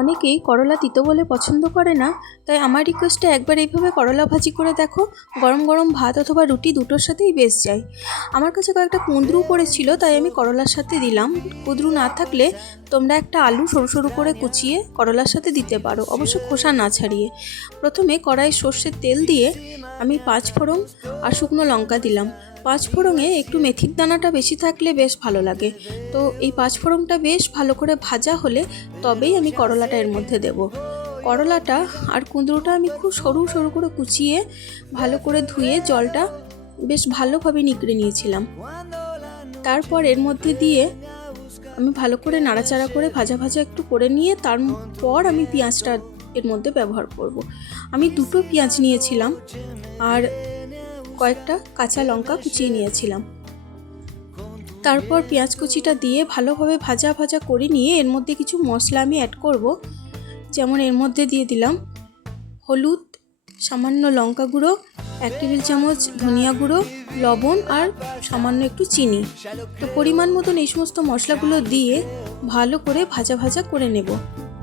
অনেকেই করলা তিতো বলে পছন্দ করে না, তাই আমার রিকোয়েস্টে একবার এইভাবে করলা ভাজি করে দেখো। গরম গরম ভাত অথবা রুটি দুটোর সাথেই বেশ যায়। আমার কাছে কয়েকটা কুঁদরু পড়েছিল, তাই আমি করলার সাথে দিলাম। কুঁদরু না থাকলে তোমরা একটা আলু সরু সরু করে কুচিয়ে করলার সাথে দিতে পারো, অবশ্য খোসা না ছাড়িয়ে। প্রথমে কড়াই সর্ষের তেল দিয়ে আমি পাঁচ ফোড়ন আর শুকনো লঙ্কা দিলাম। পাঁচ ফোড়নে একটু মেথির দানাটা বেশি থাকলে বেশ ভালো লাগে। তো এই পাঁচ ফোড়নটা বেশ ভালো করে ভাজা হলে তবেই আমি করলাটা এর মধ্যে দেব। করলাটা আর কুঁদরোটা আমি খুব সরু সরু করে কুচিয়ে ভালো করে ধুয়ে জলটা বেশ ভালোভাবে নিগড়ে নিয়েছিলাম। তারপর এর মধ্যে দিয়ে আমি ভালো করে নাড়াচাড়া করে ভাজা ভাজা একটু করে নিয়ে তারপর আমি পেঁয়াজটা এর মধ্যে ব্যবহার করব। আমি দুটো পেঁয়াজ নিয়েছিলাম। আর কয়েকটা কাঁচা লঙ্কা কুচিয়ে নিয়েছিলাম। তারপর পেঁয়াজ কুচিটা দিয়ে ভালোভাবে ভাজা ভাজা করে নিয়ে এর মধ্যে কিছু মশলা আমি অ্যাড করব। যেমন এর মধ্যে দিয়ে দিলাম হলুদ, সামান্য লঙ্কা গুঁড়ো, এক টেবিল চামচ ধনিয়া গুঁড়ো, লবণ আর সামান্য একটু চিনি। তো পরিমাণ মতন এই সমস্ত মশলাগুলো দিয়ে ভালো করে ভাজা ভাজা করে নেব।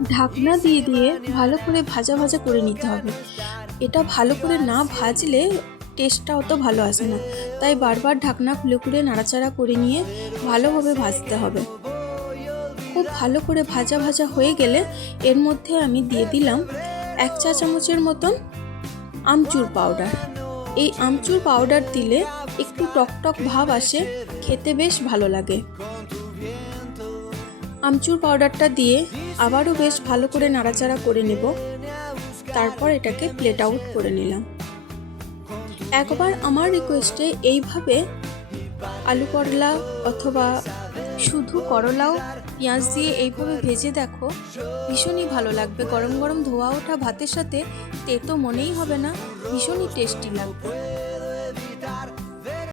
ঢাকনা দিয়ে দিয়ে ভালো করে ভাজা ভাজা করে নিতে হবে। এটা ভালো করে না ভাজলে টেস্টটা অত ভালো আসে না। তাই বারবার ঢাকনা খুলে খুলে নাড়াচাড়া করে নিয়ে ভালোভাবে ভাজতে হবে। খুব ভালো করে ভাজা ভাজা হয়ে গেলে এর মধ্যে আমি দিয়ে দিলাম এক চা চামচের মতন আমচুর পাউডার। এই আমচুর পাউডার দিলে একটু টক টক ভাব আসে, খেতে বেশ ভালো লাগে। আমচুর পাউডারটা দিয়ে আবারও বেশ ভালো করে নাড়াচাড়া করে নেব। তারপর এটাকে প্লেট আউট করে নিলাম। একবার আমার রিকোয়েস্টে এইভাবে আলু করলা অথবা শুধু করলাও পেঁয়াজ দিয়ে এইভাবে ভেজে দেখো, ভীষণই ভালো লাগবে। গরম গরম ধোয়া ওঠা ভাতের সাথে তেতো মনেই হবে না, ভীষণই টেস্টি লাগবে।